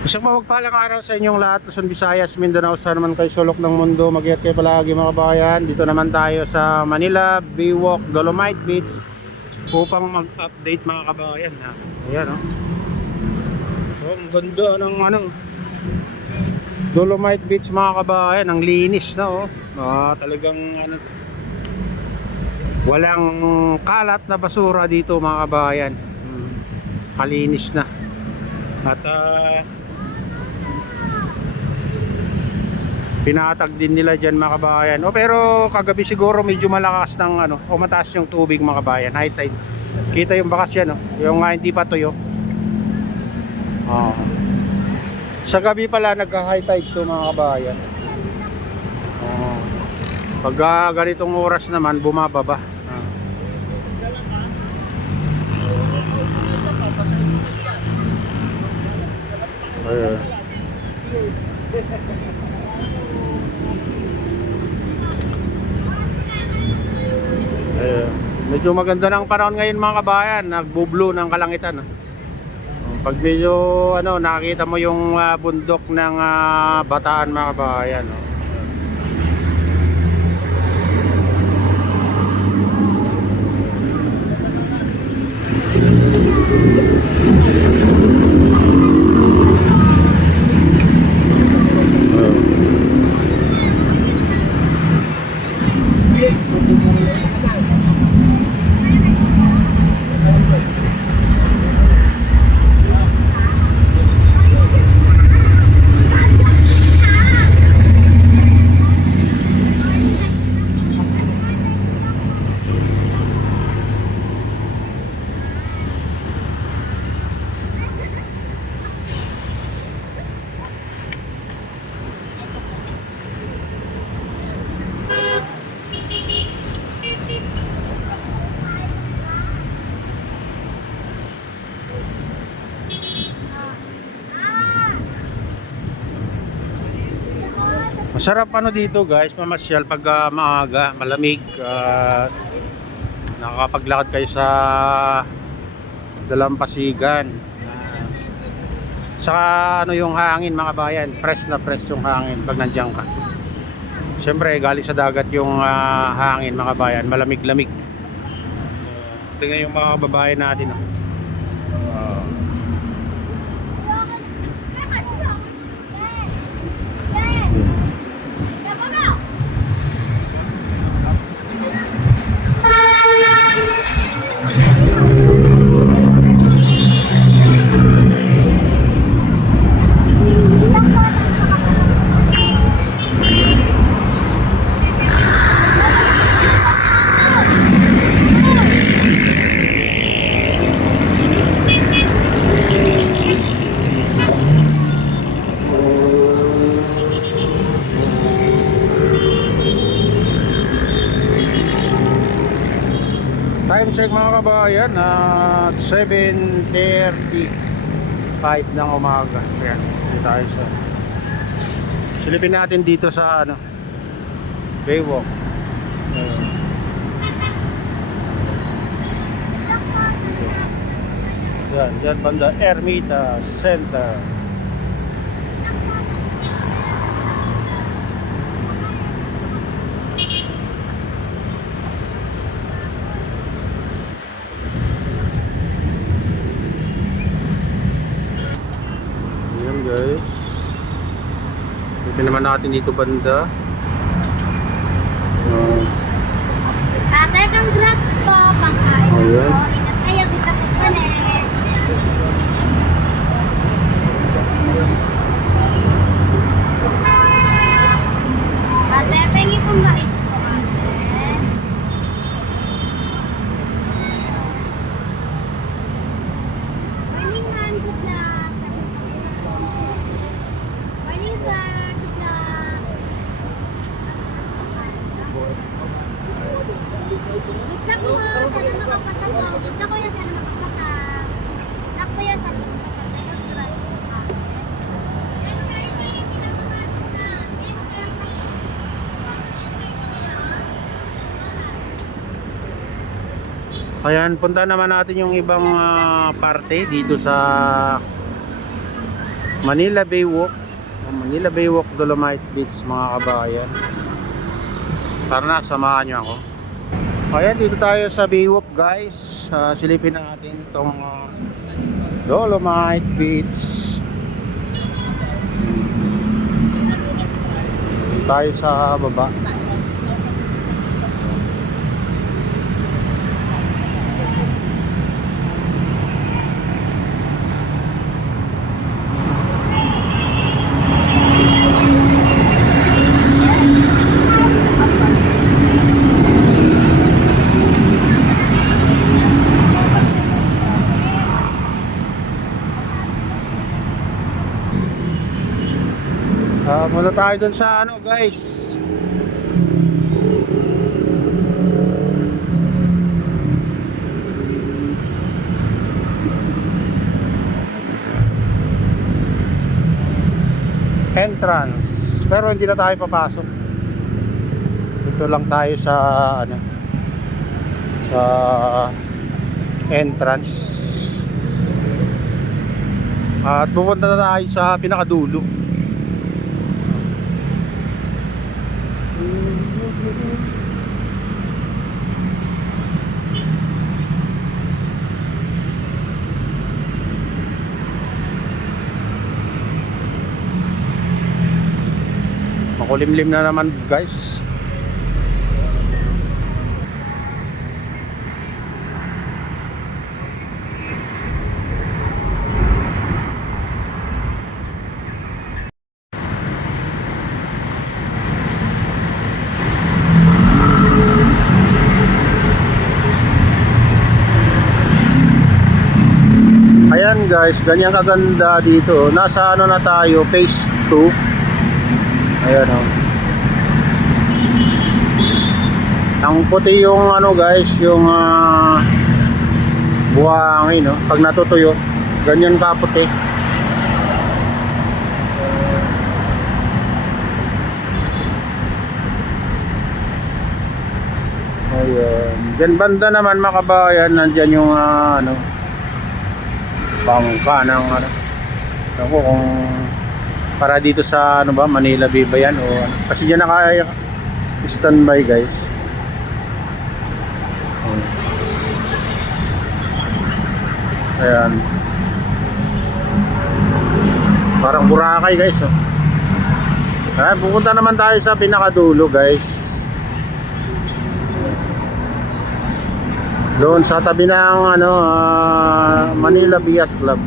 Isang mapagpalang araw sa inyong lahat, Luzon, Visayas, Mindanao, saan naman kayo sulok ng mundo. Mag-ingat kayo palagi mga kabayan. Dito naman tayo sa Manila, Baywalk, Dolomite Beach upang mag-update mga kabayan. Ayan o. Oh, ang ganda ng Dolomite Beach mga kabayan. Ang linis na oh. Talagang walang kalat na basura dito mga kabayan. Kalinis na. At pinatag din nila dyan mga kabayan. Pero kagabi siguro medyo malakas ng o mataas yung tubig mga kabayan, high tide. Kita yung bakas yan yung hindi pa tuyo. Sa gabi pala nagka high tide to mga kabayan. Pag ganitong oras naman bumababa. Medyo maganda ng panahon ngayon mga kabayan, nagbo-blue ng kalangitan. Pag medyo nakita mo yung bundok ng Bataan mga kabayan. Masarap dito guys, mamasyal pag maaga, malamig, nakakapaglakad kayo sa dalampasigan. Saka yung hangin mga bayan, fresh na fresh yung hangin pag nandiyan ka. Siyempre galing sa dagat yung hangin mga bayan, malamig-lamig. Tingnan yung mga babayan natin. Time check mga kabayan at 7:35 ng umaga. Ayan, dito tayo sa silipin natin dito sa Baywalk. Yan banda Ermita Center. Guys, ito naman natin dito banda. Ate, congrats po, pang-ayos po. Ingat kayo, kita po palit. Ate, pengi pong mais po, ate. Morning, ma'am. Good luck. Morning, sir. Good luck. Good luck po. Sana makapasa po. Good luck po yan. Sana makapasa. Good luck po yan. Sana makapasa. Ayan, punta naman natin yung ibang parte dito sa Manila Baywalk. Manila Baywalk Dolomite Beach mga kabayan. Tara na, samahan nyo ako. Ayan, dito tayo sa Baywalk guys. Silipin natin itong Dolomite Beach. Dito tayo sa baba. Muna tayo dun sa ano guys. Entrance. Pero hindi na tayo papasok. Dito lang tayo sa ano, sa entrance. At pupunta na tayo sa pinakadulo. Makulimlim na naman guys. Ayan guys, ganyan kaganda dito. Nasa ano na tayo, phase 2. Ayan o. Ang puti yung ano guys, yung buhangin no. Pag natutuyo, ganyan kaputi. Ayan. Diyan banda naman makabayan, nandyan yung ano, bangka ng ano. Ako kung para dito sa ano ba, Manila Bay ba yan o ano? Kasi dyan naka standby guys. Ayan. Parang Boracay guys oh. Ayan, pupunta naman tayo sa pinakadulo guys. Doon sa tabi ng ano, Manila Biat Club.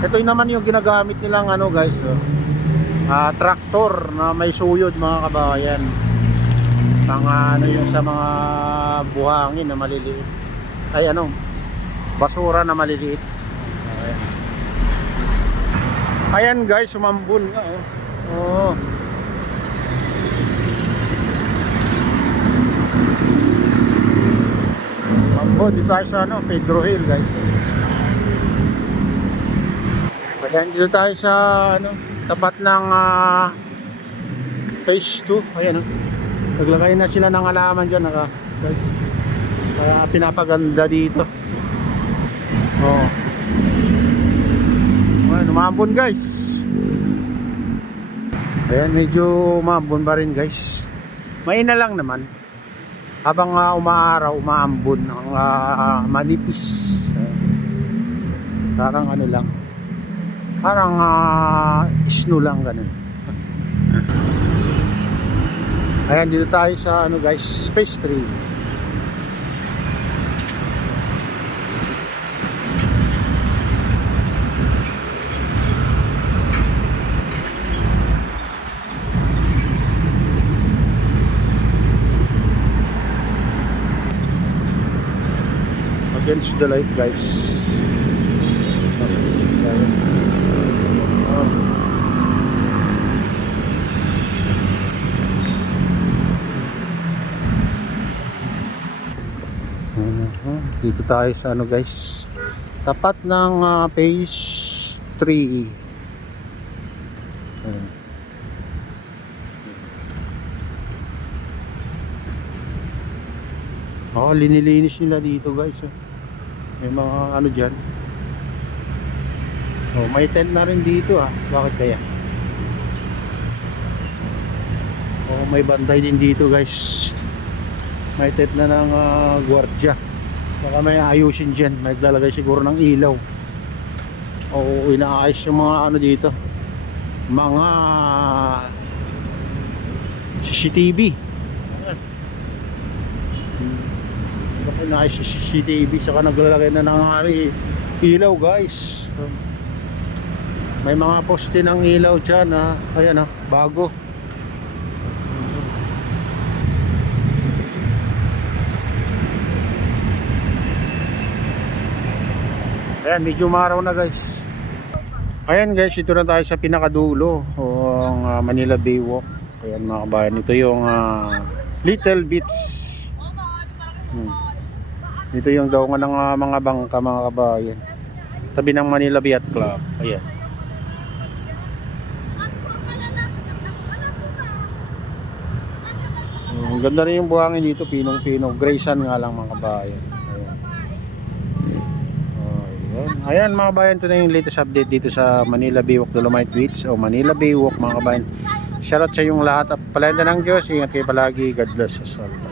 Ito naman yung ginagamit nilang ano guys, traktor na may suyod mga kabayan. Mga ano yung sa mga buhangin na maliliit. Ay ano, basura na maliliit. Ayan guys, sumambun nga oh. Oh. Sumambun dito tayo sa ano, Pedro Hill guys. Ayan, dito tayo sa ano, tapat ng phase 2. Ayan o. Naglagay na sila ng halaman dyan. Guys. Pinapaganda dito. Oh. Ayan, umambon guys. Ayan, medyo umambon pa rin guys. Maina lang naman. Habang umaaraw, umaambon. Ang manipis. Parang ano lang. Parang snow lang ganun. Ayan, dito tayo sa ano guys, Space 3. Against the light guys. Dito tayo sa ano guys, tapat ng phase 3. Oh, linilinis nila dito guys. May mga ano dyan, Oh, may tent na rin dito ah. Bakit kaya? Oh, may bantay din dito guys. May tent na ng gwardiya. Baka may ayusin dyan. May naglalagay siguro ng ilaw. O inaayos yung mga ano dito. Mga CCTV. Ayan. Baka inaayos yung CCTV. Saka naglalagay na ng ilaw guys. May mga poste ng ilaw dyan ha. Ayan ha, bago. Ayan, medyo umaraw na guys. Ayan guys, ito na tayo sa pinakadulo ang Manila Baywalk. Ayan mga kabayan, ito yung Little Beach. Dito yung daungan ng mga bangka mga kabayan. Tabi ng Manila Yacht Club. Ayan. Ang ganda rin yung buhangin dito, pinong-pino. Grayson nga lang mga kabayan. Ayan mga kabayan, ito na yung latest update dito sa Manila Baywalk Dolomite Beach o Manila Baywalk mga kabayan. Shoutout sa yung lahat at palenda ng Diyos. Ingat kayo palagi. God bless us all.